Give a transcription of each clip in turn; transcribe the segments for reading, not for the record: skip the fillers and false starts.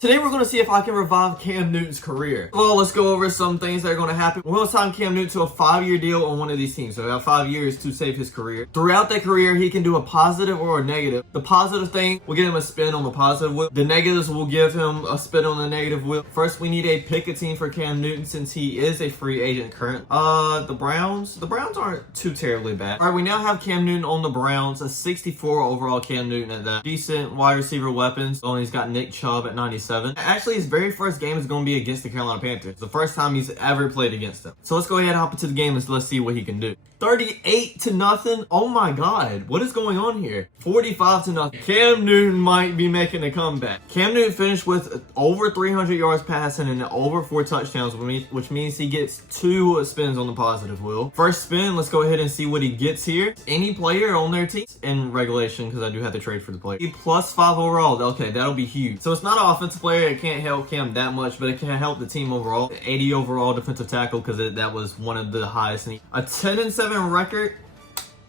Today we're going to see if I can revive Cam Newton's career. Well, let's go over some things that are going to happen. We're going to sign Cam Newton to a 5-year deal on one of these teams. So we have 5 years to save his career. Throughout that career, he can do a positive or a negative. The positive thing, we'll give him a spin on the positive wheel. The negatives will give him a spin on the negative wheel. First, we need a pick a team for Cam Newton since he is a free agent current. The Browns. The Browns aren't too terribly bad. All right, we now have Cam Newton on the Browns. A 64 overall Cam Newton at that. Decent wide receiver weapons. Oh, he's got Nick Chubb at 97. Actually, his very first game is going to be against the Carolina Panthers. The first time he's ever played against them. So let's go ahead and hop into the game and let's see what he can do. 38-0. Oh my God. What is going on here? 45-0. Cam Newton might be making a comeback. Cam Newton finished with over 300 yards passing and over 4 touchdowns, which means he gets 2 spins on the positive wheel. First spin, let's go ahead and see what he gets here. Any player on their team in regulation, because I do have to trade for the player. +5 overall. Okay, that'll be huge. So it's not an offensive player. It can't help Cam that much, but it can help the team overall. 80 overall defensive tackle, because that was one of the highest. A 10-7 record.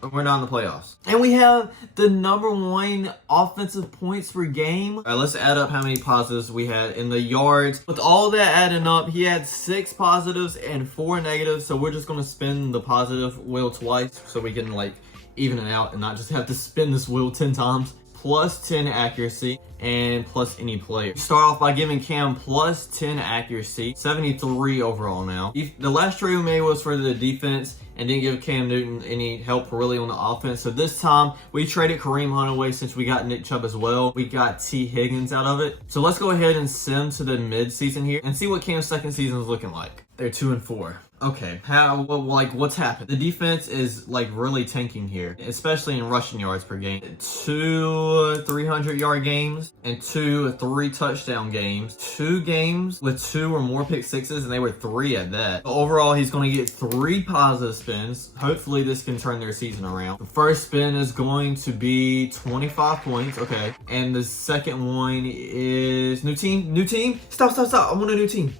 We're not in the playoffs. And we have the #1 offensive points per game. All right, let's add up how many positives we had in the yards. With all that adding up, he had 6 positives and 4 negatives. So we're just going to spin the positive wheel twice so we can like even it out and not just have to spin this wheel 10 times. +10 accuracy and plus any player. Start off by giving Cam +10 accuracy, 73 overall now. The last trade we made was for the defense and didn't give Cam Newton any help really on the offense. So this time we traded Kareem Hunt away since we got Nick Chubb as well. We got T. Higgins out of it. So let's go ahead and sim to the mid-season here and see what Cam's second season is looking like. They're 2-4. Okay, what's happened? The defense is like really tanking here, especially in rushing yards per game. 2 300-yard games and 2 3-touchdown games. 2 games with 2 or more pick sixes, and they were 3 at that. Overall, he's going to get 3 positive spins. Hopefully, this can turn their season around. The first spin is going to be 25 points. Okay, and the second one is new team. New team. Stop. I want a new team.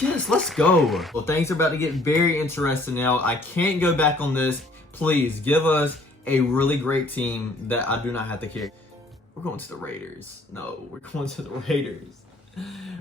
Yes, let's go. Well, things are about to get very interesting now. I can't go back on this. Please give us a really great team that I do not have to carry. We're going to the Raiders. No, we're going to the Raiders.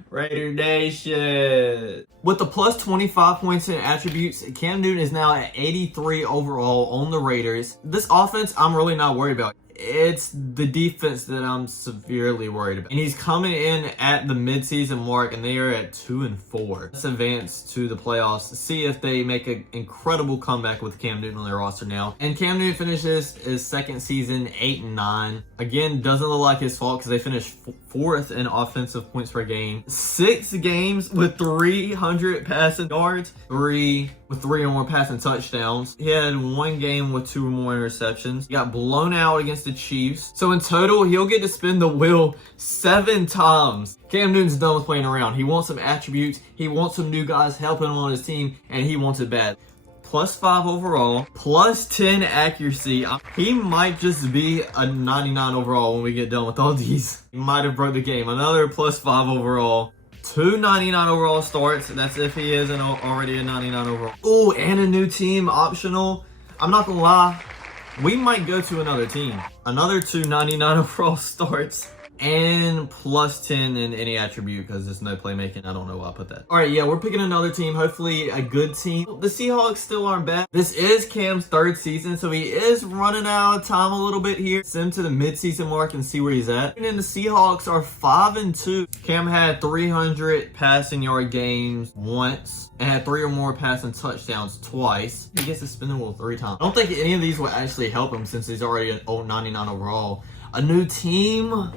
Raider Nation. With the +25 points and attributes, Cam Newton is now at 83 overall on the Raiders. This offense, I'm really not worried about. It's the defense that I'm severely worried about. And he's coming in at the midseason mark, and they are at 2-4. Let's advance to the playoffs to see if they make an incredible comeback with Cam Newton on their roster now. And Cam Newton finishes his second season 8-9. Again, doesn't look like his fault because they finished 4th in offensive points per game. 6 games with 300 passing yards. 3 with 3 or more passing touchdowns. He had 1 game with 2 or more interceptions. He got blown out against the Chiefs. So in total, he'll get to spin the wheel 7 times. Cam Newton's done with playing around. He wants some attributes. He wants some new guys helping him on his team, and he wants it bad. +5 overall, +10 accuracy. He might just be a 99 overall when we get done with all these. He might have broke the game. Another +5 overall. 2 99 overall starts. That's if he isn't already a 99 overall. Oh, and a new team optional. I'm not gonna lie. We might go to another team. Another 2 99 overall starts. And +10 in any attribute because there's no playmaking. I don't know why I put that. All right, yeah, we're picking another team. Hopefully a good team. The Seahawks still aren't bad. This is Cam's 3rd season, so he is running out of time a little bit here. Send to the mid-season mark and see where he's at. And then the Seahawks are 5-2. Cam had 300 passing yard games once and had 3 or more passing touchdowns twice. He gets to spin the wheel 3 times. I don't think any of these will actually help him since he's already an 99 overall. A new team.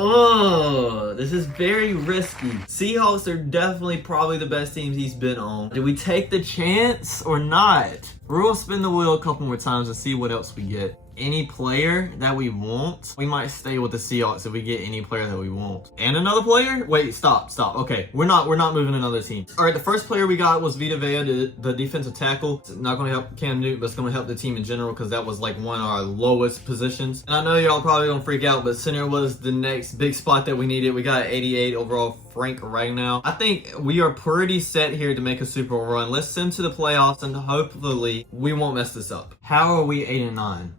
Oh, this is very risky. Seahawks are definitely probably the best teams he's been on. Do we take the chance or not? We're gonna spin the wheel a couple more times and see what else we get. Any player that we want, we might stay with the Seahawks if we get any player that we want. And another player? Wait, stop. Okay, we're not moving another team. All right, the first player we got was Vita Vea, the defensive tackle. It's not going to help Cam Newton, but it's going to help the team in general because that was like one of our lowest positions. And I know y'all probably gonna freak out, but center was the next big spot that we needed. We got 88 overall Frank right now. I think we are pretty set here to make a Super Bowl run. Let's send to the playoffs and hopefully we won't mess this up. How are we 8-9?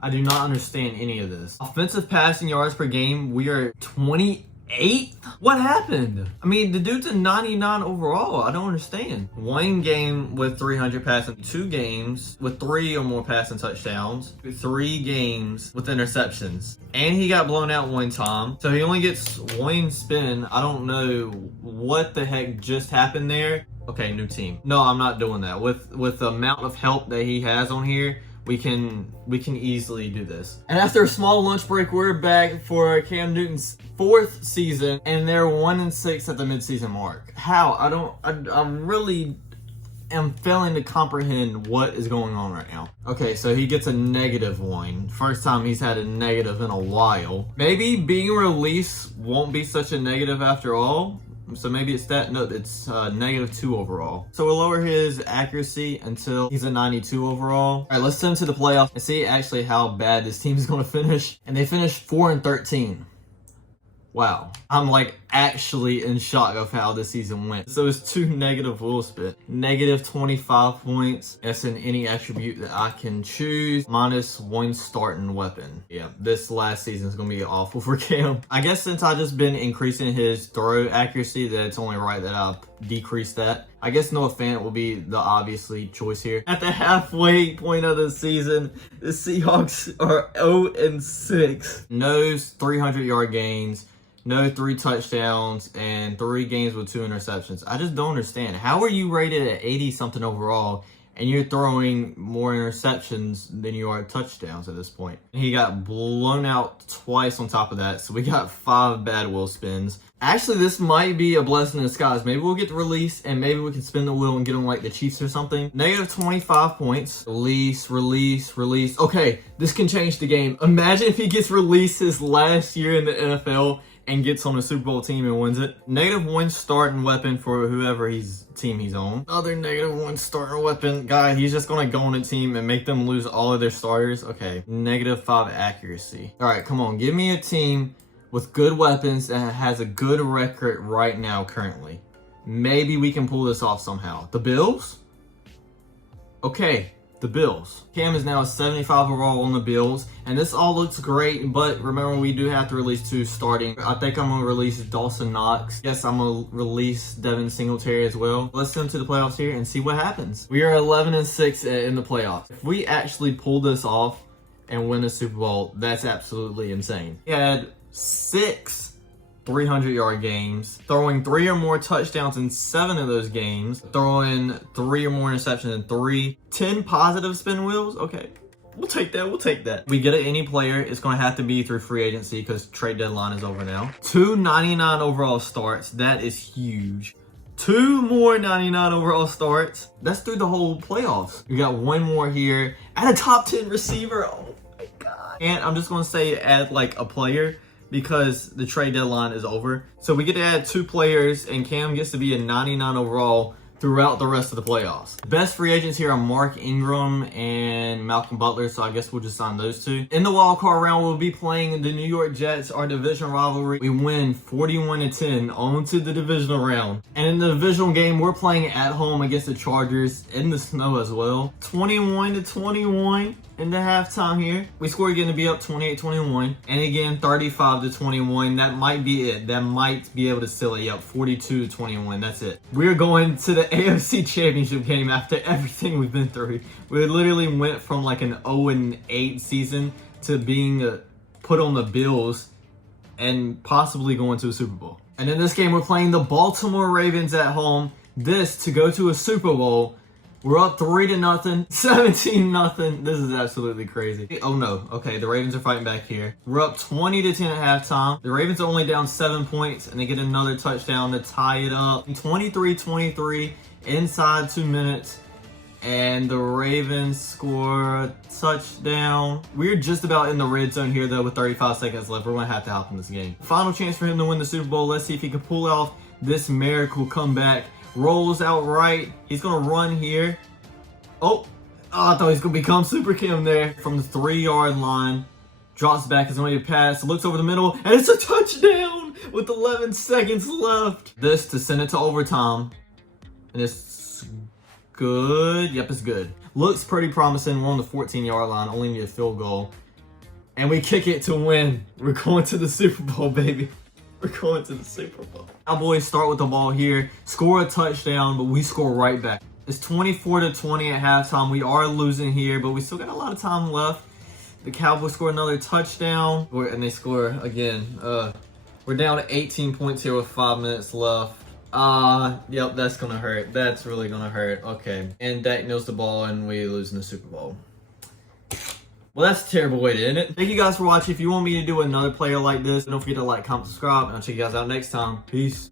I do not understand any of this. Offensive passing yards per game, we are 20 8th? What happened? I mean, the dude's a 99 overall. I don't understand. 1 game with 300 passing, 2 games with 3 or more passing touchdowns, 3 games with interceptions. And he got blown out 1 time. So he only gets 1 spin. I don't know what the heck just happened there. Okay, new team. No, I'm not doing that. With the amount of help that he has on here, we can easily do this. And after a small lunch break, we're back for Cam Newton's 4th season, and they're 1-6 at the midseason mark. How? I really am failing to comprehend what is going on right now. Okay, so he gets a -1. First time he's had a negative in a while. Maybe being released won't be such a negative after all. So maybe it's that. No, it's -2 overall. So we'll lower his accuracy until he's a 92 overall. All right, let's send him to the playoffs and see actually how bad this team is going to finish. And they finished 4-13. Wow. I'm like actually in shock of how this season went. So it's 2 negative will spit. -25 points. That's in any attribute that I can choose. -1 starting weapon. Yeah, this last season is going to be awful for Cam. I guess since I've just been increasing his throw accuracy, that it's only right that I decrease that. I guess Noah Fant will be the obviously choice here. At the halfway point of the season, the Seahawks are 0-6. No 300-yard gains. No 3 touchdowns, and 3 games with 2 interceptions. I just don't understand. How are you rated at 80-something overall, and you're throwing more interceptions than you are touchdowns at this point? He got blown out twice on top of that, so we got 5 bad wheel spins. Actually, this might be a blessing in disguise. Maybe we'll get the release, and maybe we can spin the wheel and get him like the Chiefs or something. -25 points. Release. Okay, this can change the game. Imagine if he gets released his last year in the NFL and gets on a Super Bowl team and wins it. -1 starting weapon for whoever team he's on. Other -1 starting weapon. Guy, he's just going to go on a team and make them lose all of their starters. Okay, -5 accuracy. All right, come on. Give me a team with good weapons that has a good record right now currently. Maybe we can pull this off somehow. The Bills? Okay. The Bills. Cam is now a 75 overall on the Bills, and this all looks great, but remember we do have to release 2 starting. I think I'm going to release Dawson Knox. Yes, I'm going to release Devin Singletary as well. Let's send him to the playoffs here and see what happens. We are 11-6 in the playoffs. If we actually pull this off and win the Super Bowl, that's absolutely insane. He had 6 300-yard games, throwing 3 or more touchdowns in 7 of those games, throwing 3 or more interceptions in 10 positive spin wheels. Okay, we'll take that. We get it any player, it's going to have to be through free agency because trade deadline is over now. 2 99 overall starts, that is huge. 2 more 99 overall starts. That's through the whole playoffs. We got 1 more here at a top 10 receiver. Oh my God. And I'm just going to say add like a player, because the trade deadline is over. So we get to add 2 players, and Cam gets to be a 99 overall throughout the rest of the playoffs. Best free agents here are Mark Ingram and Malcolm Butler, so I guess we'll just sign those 2. In the wild card round, we'll be playing the New York Jets, our division rivalry. We win 41-10 on to the divisional round. And in the divisional game, we're playing at home against the Chargers in the snow as well. 21-21. In the halftime here, we score again to be up 28-21, and again 35-21. That might be it. That might be able to seal it up 42-21. That's it. We're going to the AFC Championship game after everything we've been through. We literally went from like an 0-8 season to being put on the Bills and possibly going to a Super Bowl. And in this game, we're playing the Baltimore Ravens at home. This to go to a Super Bowl. We're up 3-0, 17-0. This is absolutely crazy. Oh no. Okay, the Ravens are fighting back here. We're up 20-10 at halftime. The Ravens are only down 7 points, and they get another touchdown to tie it up. 23-23 inside 2 minutes, and the Ravens score a touchdown. We're just about in the red zone here though with 35 seconds left. We're gonna have to hop in this game. Final chance for him to win the Super Bowl. Let's see if he can pull off this miracle comeback. Rolls out right. He's going to run here. Oh, I thought he was going to become Super Kim there. From the 3-yard line. Drops back. It's only a pass. Looks over the middle. And it's a touchdown with 11 seconds left. This to send it to overtime. And it's good. Yep, it's good. Looks pretty promising. We're on the 14-yard line. Only need a field goal. And we kick it to win. We're going to the Super Bowl, baby. We're going to the Super Bowl. Cowboys start with the ball here, score a touchdown, but we score right back. It's 24-20 at halftime. We are losing here, but we still got a lot of time left. The Cowboys score another touchdown, and they score again. We're down to 18 points here with 5 minutes left. Yep, that's gonna hurt. That's really gonna hurt. Okay, and Dak nails the ball, and we lose in the Super Bowl. Well, that's a terrible way to end it. Thank you guys for watching. If you want me to do another player like this, don't forget to like, comment, subscribe, and I'll check you guys out next time. Peace.